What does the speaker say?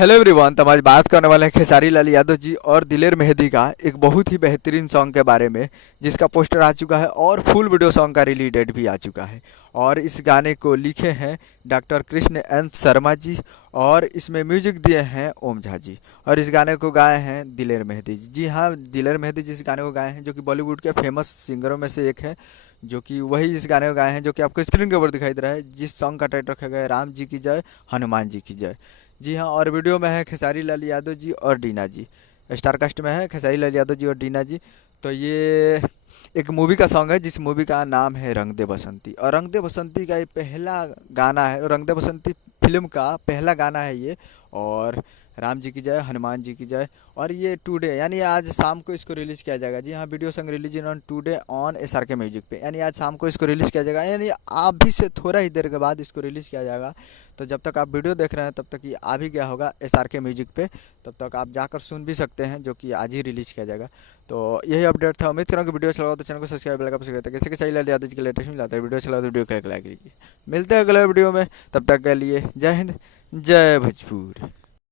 Hello everyone. तो हम आज बात करने वाले हैं खेसारी लाल यादव जी और दिलेर मेहंदी का एक बहुत ही बेहतरीन सॉन्ग के बारे में, जिसका पोस्टर आ चुका है और फुल वीडियो सॉन्ग का रिलीज डेट भी आ चुका है। और इस गाने को लिखे हैं डॉक्टर कृष्ण एन शर्मा जी और इसमें म्यूजिक दिए हैं ओम झा जी। और इस गाने को गाए हैं दिलेर मेहंदी जी। जी हाँ, दिलेर मेहंदी जी इस गाने को गाए हैं, जो कि बॉलीवुड के फेमस सिंगरों में से एक है, जो कि वही इस गाने को गाए हैं जो कि आपको स्क्रीन के ऊपर दिखाई दे रहा है, जिस सॉन्ग का टाइटल रखा गया है राम जी की जय, हनुमान जी की जय। जी हाँ, और वीडियो में है खेसारी लाल यादव जी और डीना जी। स्टारकास्ट में है खेसारी लाल यादव जी और डीना जी। तो ये एक मूवी का सॉन्ग है, जिस मूवी का नाम है रंग दे बसंती। और रंग दे बसंती का ये पहला गाना है, रंग दे बसंती फिल्म का पहला गाना है ये। और राम जी की जय, हनुमान जी की जय। और ये टुडे यानी आज शाम को इसको रिलीज़ किया जाएगा। जी हाँ, video song release on today on SRK music पे, यानी आज शाम को इसको रिलीज़ किया जाएगा, यानी अभी से थोड़ा ही देर के बाद इसको रिलीज़ किया जाएगा। तो जब तक आप वीडियो देख रहे हैं तब तक ये आ भी गया होगा SRK म्यूजिक पे, तब तक आप जाकर सुन भी सकते हैं, जो कि आज ही रिलीज़ किया जाएगा। तो यही अपडेट था। उम्मीद करूँ कि वीडियो अच्छा लगा तो चैनल को सब्सक्राइब लगा सकते हैं। कैसे कैसे लाल यादव जी के लेटेस्ट मिलाता है वीडियो, चला तो वीडियो को लाइक कीजिए। मिलते हैं अगले वीडियो में, तब तक के लिए जय हिंद, जय भोजपुर।